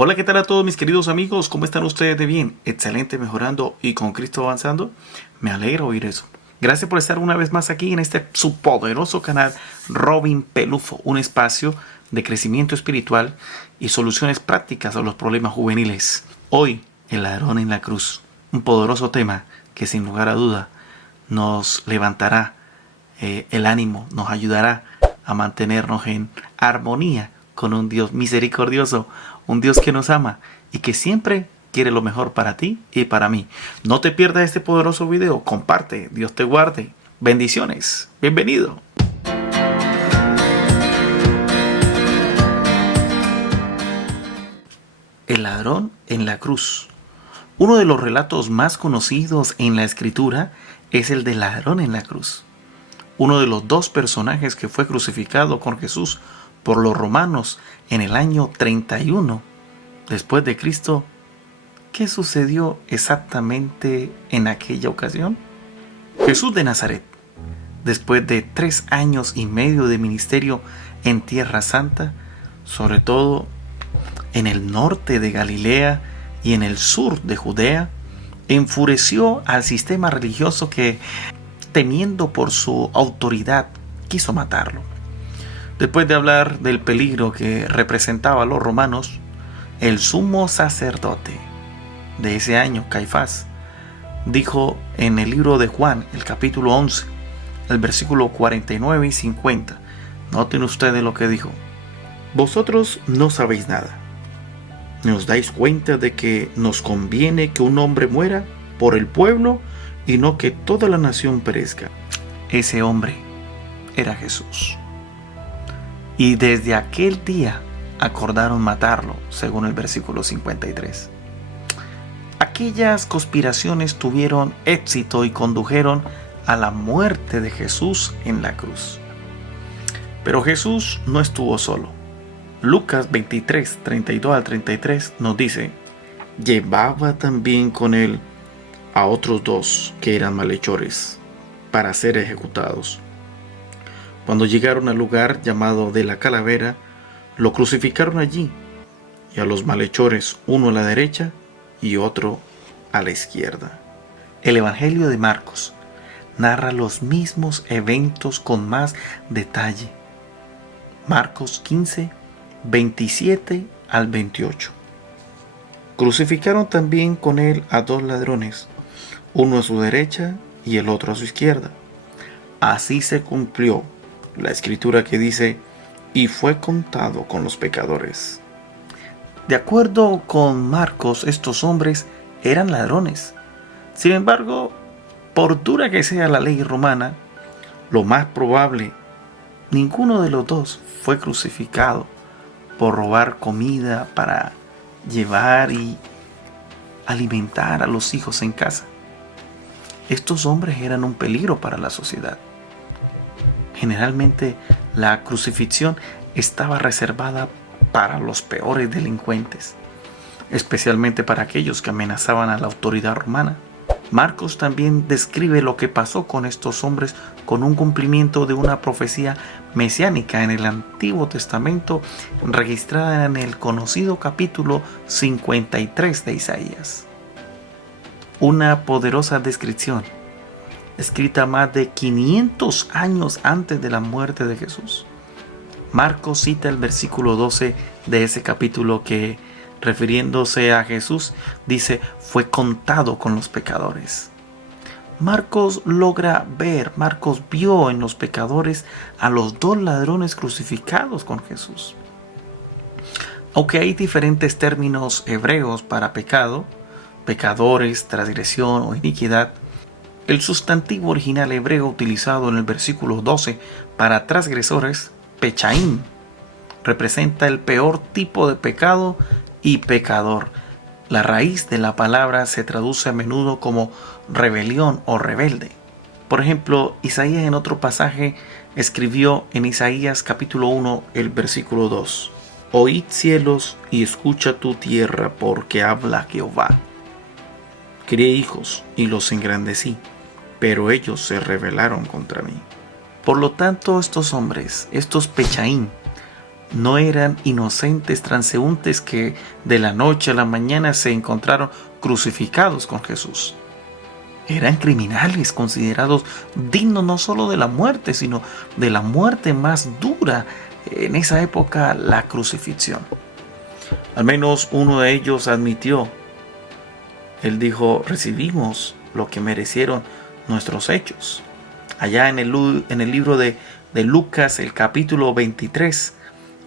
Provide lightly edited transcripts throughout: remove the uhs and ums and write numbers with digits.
Hola, ¿qué tal a todos mis queridos amigos? ¿Cómo están ustedes de bien? Excelente, mejorando y con Cristo avanzando. Me alegra oír eso. Gracias por estar una vez más aquí en este su poderoso canal Robin Pelufo, un espacio de crecimiento espiritual y soluciones prácticas a los problemas juveniles. Hoy, el ladrón en la cruz, un poderoso tema que sin lugar a duda nos levantará el ánimo, nos ayudará a mantenernos en armonía con un Dios misericordioso, un Dios que nos ama y que siempre quiere lo mejor para ti y para mí. No te pierdas este poderoso video, comparte, Dios te guarde. Bendiciones, bienvenido. El ladrón en la cruz. Uno de los relatos más conocidos en la escritura es el del ladrón en la cruz. Uno de los dos personajes que fue crucificado con Jesús por los romanos en el año 31 después de Cristo. ¿Qué sucedió exactamente en aquella ocasión? Jesús de Nazaret, después de 3 años y medio de ministerio en Tierra Santa, sobre todo en el norte de Galilea y en el sur de Judea, enfureció al sistema religioso que, temiendo por su autoridad, quiso matarlo. Después de hablar del peligro que representaba a los romanos, el sumo sacerdote de ese año, Caifás, dijo en el libro de Juan, el capítulo 11, el versículo 49 y 50. Noten ustedes lo que dijo. Vosotros no sabéis nada, ni os dais cuenta de que nos conviene que un hombre muera por el pueblo y no que toda la nación perezca. Ese hombre era Jesús. Y desde aquel día acordaron matarlo, según el versículo 53. Aquellas conspiraciones tuvieron éxito y condujeron a la muerte de Jesús en la cruz. Pero Jesús no estuvo solo. Lucas 23, 32 al 33 nos dice: llevaba también con él a otros 2 que eran malhechores para ser ejecutados. Cuando llegaron al lugar llamado de la Calavera, lo crucificaron allí, y a los malhechores, uno a la derecha y otro a la izquierda. El Evangelio de Marcos narra los mismos eventos con más detalle. Marcos 15, 27 al 28. Crucificaron también con él a 2 ladrones, uno a su derecha y el otro a su izquierda. Así se cumplió la escritura que dice: y fue contado con los pecadores. De acuerdo con Marcos, estos hombres eran ladrones. Sin embargo, por dura que sea la ley romana, lo más probable, ninguno de los 2 fue crucificado por robar comida para llevar y alimentar a los hijos en casa. Estos hombres eran un peligro para la sociedad. Generalmente la crucifixión estaba reservada para los peores delincuentes, especialmente para aquellos que amenazaban a la autoridad romana. Marcos también describe lo que pasó con estos hombres con un cumplimiento de una profecía mesiánica en el Antiguo Testamento registrada en el conocido capítulo 53 de Isaías. Una poderosa descripción escrita más de 500 años antes de la muerte de Jesús. Marcos cita el versículo 12 de ese capítulo que, refiriéndose a Jesús, dice: fue contado con los pecadores. Marcos vio en los pecadores a los 2 ladrones crucificados con Jesús. Aunque hay diferentes términos hebreos para pecado, pecadores, transgresión o iniquidad, el sustantivo original hebreo utilizado en el versículo 12 para transgresores, pechaim, representa el peor tipo de pecado y pecador. La raíz de la palabra se traduce a menudo como rebelión o rebelde. Por ejemplo, Isaías en otro pasaje escribió en Isaías capítulo 1, el versículo 2: oíd cielos y escucha tu tierra, porque habla Jehová. Crié hijos y los engrandecí, pero ellos se rebelaron contra mí. Por lo tanto, estos hombres, estos pechaín, No eran inocentes transeúntes que de la noche a la mañana se encontraron crucificados con Jesús. Eran criminales considerados dignos no solo de la muerte, sino de la muerte más dura, en esa época, la crucifixión. Al menos uno de ellos admitió. Él dijo: recibimos lo que merecieron nuestros hechos. Allá en el libro de Lucas, el capítulo 23,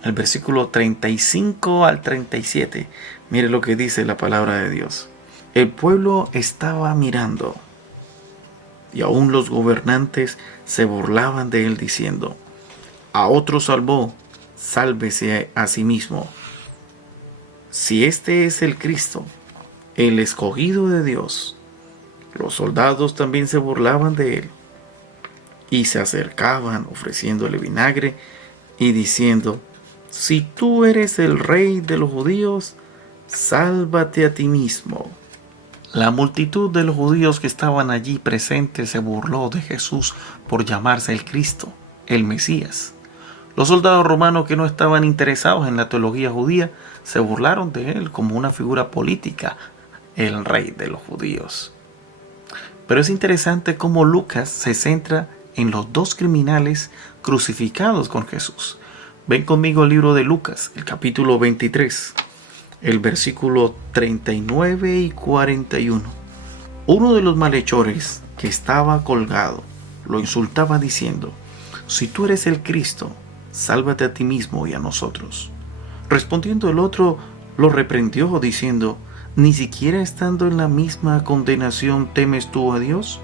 el versículo 35 al 37. Mire lo que dice la palabra de Dios. El pueblo estaba mirando, y aún los gobernantes se burlaban de él, diciendo: a otro salvó, sálvese a sí mismo. Si este es el Cristo, el escogido de Dios. Los soldados también se burlaban de él y se acercaban ofreciéndole vinagre y diciendo: si tú eres el rey de los judíos, sálvate a ti mismo. La multitud de los judíos que estaban allí presentes se burló de Jesús por llamarse el Cristo, el Mesías. Los soldados romanos, que no estaban interesados en la teología judía, se burlaron de él como una figura política, el rey de los judíos. Pero es interesante cómo Lucas se centra en los dos criminales crucificados con Jesús. Ven conmigo el libro de Lucas, el capítulo 23, el versículo 39 y 41. Uno de los malhechores que estaba colgado lo insultaba diciendo: si tú eres el Cristo, sálvate a ti mismo y a nosotros. Respondiendo el otro, lo reprendió diciendo: ¿ni siquiera estando en la misma condenación temes tú a Dios?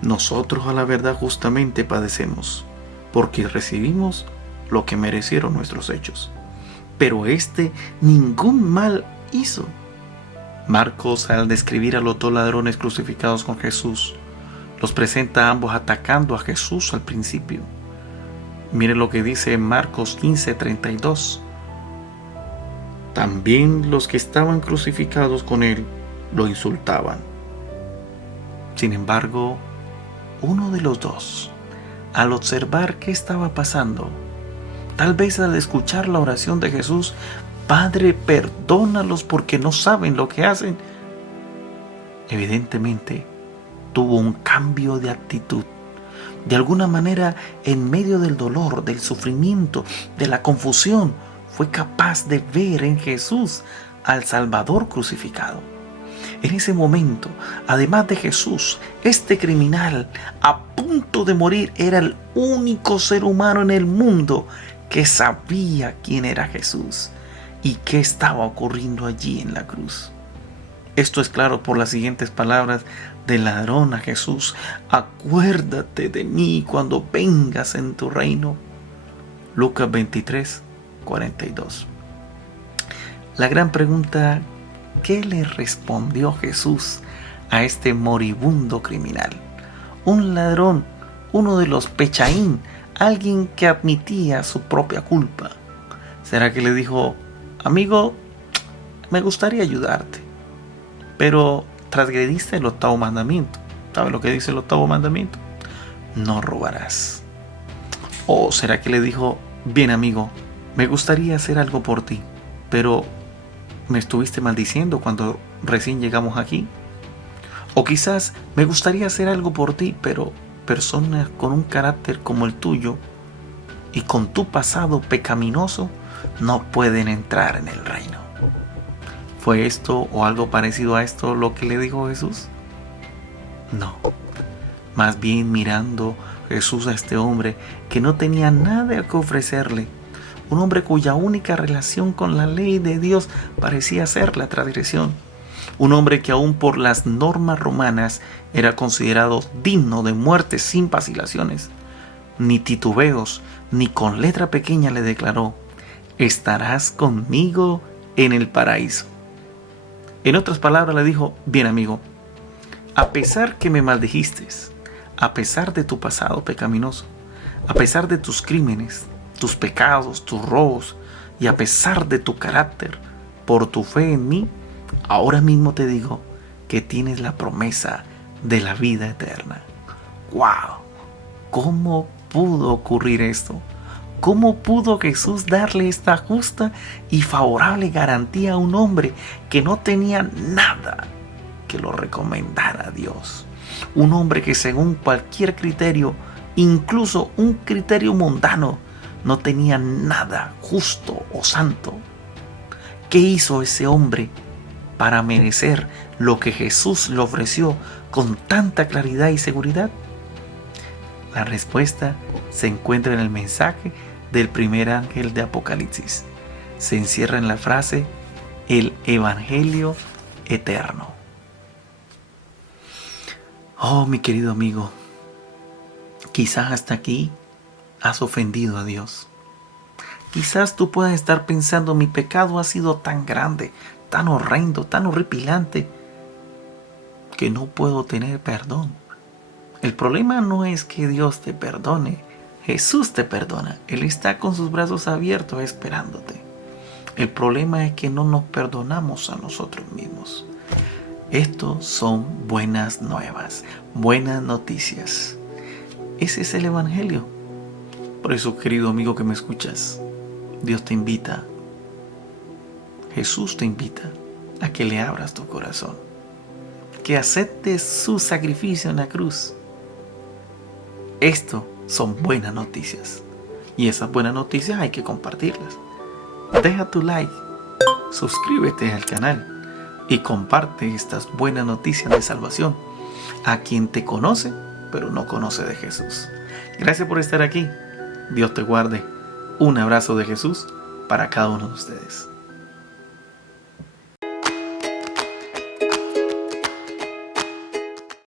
Nosotros a la verdad justamente padecemos, porque recibimos lo que merecieron nuestros hechos. Pero éste ningún mal hizo. Marcos, al describir a los dos ladrones crucificados con Jesús, los presenta a ambos atacando a Jesús al principio. Mire lo que dice en Marcos 15:32. También los que estaban crucificados con él lo insultaban. Sin embargo, uno de los dos, al observar qué estaba pasando, tal vez al escuchar la oración de Jesús: Padre, perdónalos porque no saben lo que hacen, evidentemente tuvo un cambio de actitud. De alguna manera, en medio del dolor, del sufrimiento, de la confusión, fue capaz de ver en Jesús al Salvador crucificado. En ese momento, además de Jesús, este criminal a punto de morir era el único ser humano en el mundo que sabía quién era Jesús y qué estaba ocurriendo allí en la cruz. Esto es claro por las siguientes palabras del ladrón a Jesús: acuérdate de mí cuando vengas en tu reino. Lucas 23:42. La gran pregunta: ¿qué le respondió Jesús a este moribundo criminal? Un ladrón, uno de los pechaín, alguien que admitía su propia culpa. ¿Será que le dijo: amigo, me gustaría ayudarte, pero transgrediste el 8º mandamiento? ¿Sabe lo que dice el 8º mandamiento? No robarás. ¿O será que le dijo: bien, amigo, me gustaría hacer algo por ti, pero me estuviste maldiciendo cuando recién llegamos aquí? O quizás: me gustaría hacer algo por ti, pero personas con un carácter como el tuyo y con tu pasado pecaminoso no pueden entrar en el reino. ¿Fue esto o algo parecido a esto lo que le dijo Jesús? No. Más bien, mirando Jesús a este hombre que no tenía nada que ofrecerle, un hombre cuya única relación con la ley de Dios parecía ser la transgresión, un hombre que aún por las normas romanas era considerado digno de muerte sin vacilaciones, ni titubeos, ni con letra pequeña le declaró: estarás conmigo en el paraíso. En otras palabras le dijo: bien, amigo, a pesar que me maldijiste, a pesar de tu pasado pecaminoso, a pesar de tus crímenes, tus pecados, tus robos, y a pesar de tu carácter, por tu fe en mí, ahora mismo te digo que tienes la promesa de la vida eterna. ¡Wow! ¿Cómo pudo ocurrir esto? ¿Cómo pudo Jesús darle esta justa y favorable garantía a un hombre que no tenía nada que lo recomendara a Dios? Un hombre que según cualquier criterio, incluso un criterio mundano, no tenía nada justo o santo. ¿Qué hizo ese hombre para merecer lo que Jesús le ofreció con tanta claridad y seguridad? La respuesta se encuentra en el mensaje del primer ángel de Apocalipsis. Se encierra en la frase, el Evangelio eterno. Oh, mi querido amigo, quizás hasta aquí has ofendido a Dios. Quizás tú puedas estar pensando, mi pecado ha sido tan grande, tan horrendo, tan horripilante, que no puedo tener perdón. El problema no es que Dios te perdone, Jesús te perdona. Él está con sus brazos abiertos esperándote. El problema es que no nos perdonamos a nosotros mismos. Estos son buenas nuevas, buenas noticias. Ese es el Evangelio. Por eso, querido amigo que me escuchas, Dios te invita, Jesús te invita a que le abras tu corazón, que aceptes su sacrificio en la cruz. Esto son buenas noticias y esas buenas noticias hay que compartirlas. Deja tu like, suscríbete al canal y comparte estas buenas noticias de salvación a quien te conoce pero no conoce de Jesús. Gracias por estar aquí. Dios te guarde. Un abrazo de Jesús para cada uno de ustedes.